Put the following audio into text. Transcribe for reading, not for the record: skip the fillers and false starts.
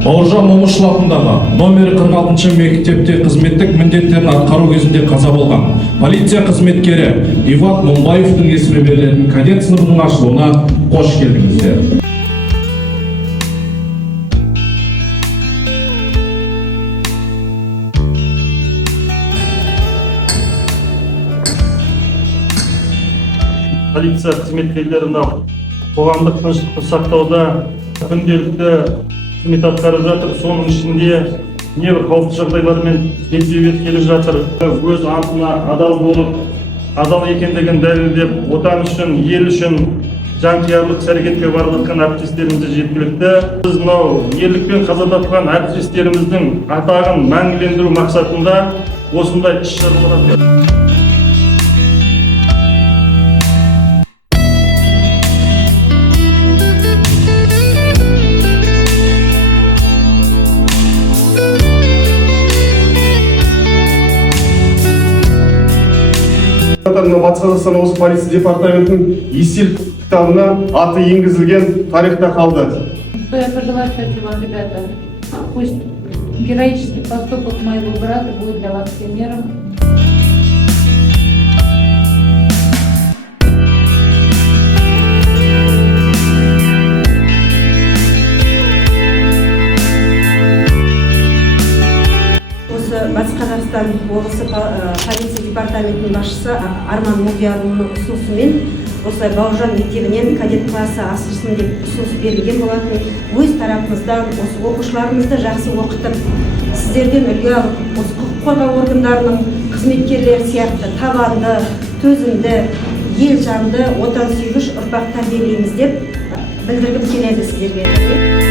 Бауыржан Момышұлы атындағы номері 46 мектепте қызметтік міндеттерін атқару кезінде қаза болған полиция қызметкері Иват Мумбаевтың есімі берілетін кадет сыныбының ашылуына қош келдіңіздер. Полиция қызметкерлері қоғамдық тыныштықты сақтауда күнделікті қызмет атқарып жатыр. Соның ішінде небір қауіпті жағдайлармен бетпе-бет келіп жатыр. Өз антына адал болып, адал екендігін дәлелдеп, отан үшін, ел үшін жанқиярлық іс-әрекетке барып жатқан әріптестеріміз жеткілікті. Біз мынау ерлікпен қаза тапқан әріптестеріміздің атағын мәңгілендіру мақсатында осындай іс-шаралар. Батыс Қазақстан облысы полиция департаментінің естелік кітабына аты енгізілген тарихта қалды. Что я пожелаю, кстати, вам, ребята, пусть героический поступок моего брата будет для вас примером. Батыс Қазақстан облысы полиция департаментінің басшысы Арман Молдиярұлының ұсынысымен осылай Бауыржан мектебінен кадет классы ашылсын деп ұсыныс берілген болатын. Өз тарапымыздан осы оқушыларымызды жақсы оқытып, сіздерден үлгі алып, осы құқық қорғау органдарының қызметкерлері сияқты табанды, төзімді, ел жанды, отансүйгіш ұрпақ тәрбиелейміз деп білдіргім келеді сіздерге.